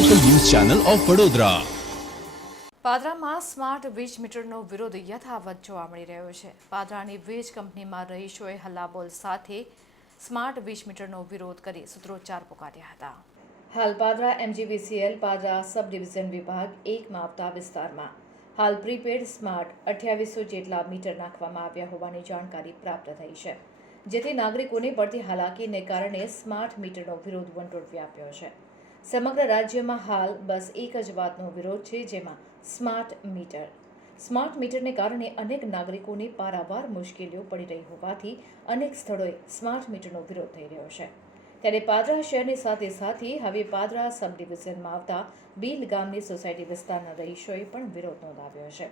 Channel of Vadodara પાદરામાં smart વીજ મીટરનો વિરોધ યથાવત જોવા મળી રહ્યો છે. પાદરાની વીજ કંપનીમાં રહીશોએ હલ્લાબોલ સાથે સ્માર્ટ વીજ મીટરનો વિરોધ કરી સૂત્રોચ્ચાર પુકાર્યા હતા. હાલ Padra MGVCL Padra sub division વિભાગ એકમાં આવતા વિસ્તારમાં. હાલ પ્રીપેડ સ્માર્ટ અઠ્યાવીસો જેટલા મીટર નાખવામાં આવ્યા હોવાની જાણકારી પ્રાપ્ત થઈ છે. જેથી નાગરિકોને પડતી હાલાકીને કારણે સ્માર્ટ મીટરનો વિરોધ વંટોળ વ્યાપ્યો છે. સમગ્ર રાજ્યમાં હાલ બસ એક જ વાતનો વિરોધ છે, જેમાં સ્માર્ટ મીટર. સ્માર્ટ મીટરને કારણે અનેક નાગરિકોને પારાવાર મુશ્કેલીઓ પડી રહી હોવાથી અનેક સ્થળોએ સ્માર્ટ મીટરનો વિરોધ થઈ રહ્યો છે. ત્યારે પાદરા શહેરની સાથે સાથે હવે પાદરા સબ ડિવિઝનમાં આવતા બીલ ગામની સોસાયટી વિસ્તારના રહીશોએ પણ વિરોધ નોંધાવ્યો છે.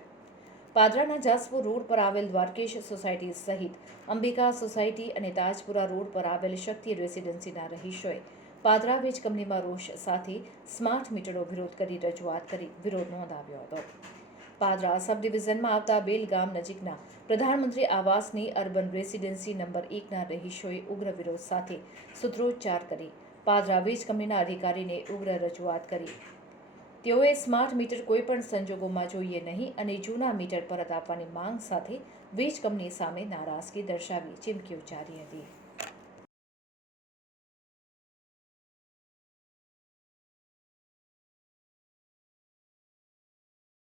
પાદરાના જાસપુર રોડ પર આવેલ દ્વારકેશ સોસાયટી સહિત અંબિકા સોસાયટી અને તાજપુરા રોડ પર આવેલ શક્તિ રેસિડેન્સીના રહીશોએ પાદરા વીજ કંપનીમાં રોષ સાથે સ્માર્ટ મીટરનો વિરોધ કરી રજૂઆત કરી, વિરોધ નોંધાવ્યો હતો. પાદરા સબ ડિવિઝનમાં આવતા બેલ ગામ નજીકના પ્રધાનમંત્રી આવાસની અર્બન રેસિડેન્સી નંબર એકના રહીશોએ ઉગ્ર વિરોધ સાથે સૂત્રોચ્ચાર કરી. પાદરા વીજ કંપનીના અધિકારીને ઉગ્ર રજૂઆત કરી. તેઓએ સ્માર્ટ મીટર કોઈપણ સંજોગોમાં જોઈએ નહીં અને જૂના મીટર પરત આપવાની માંગ સાથે વીજ કંપની સામે નારાજગી દર્શાવી ચીમકી ઉચ્ચારી હતી.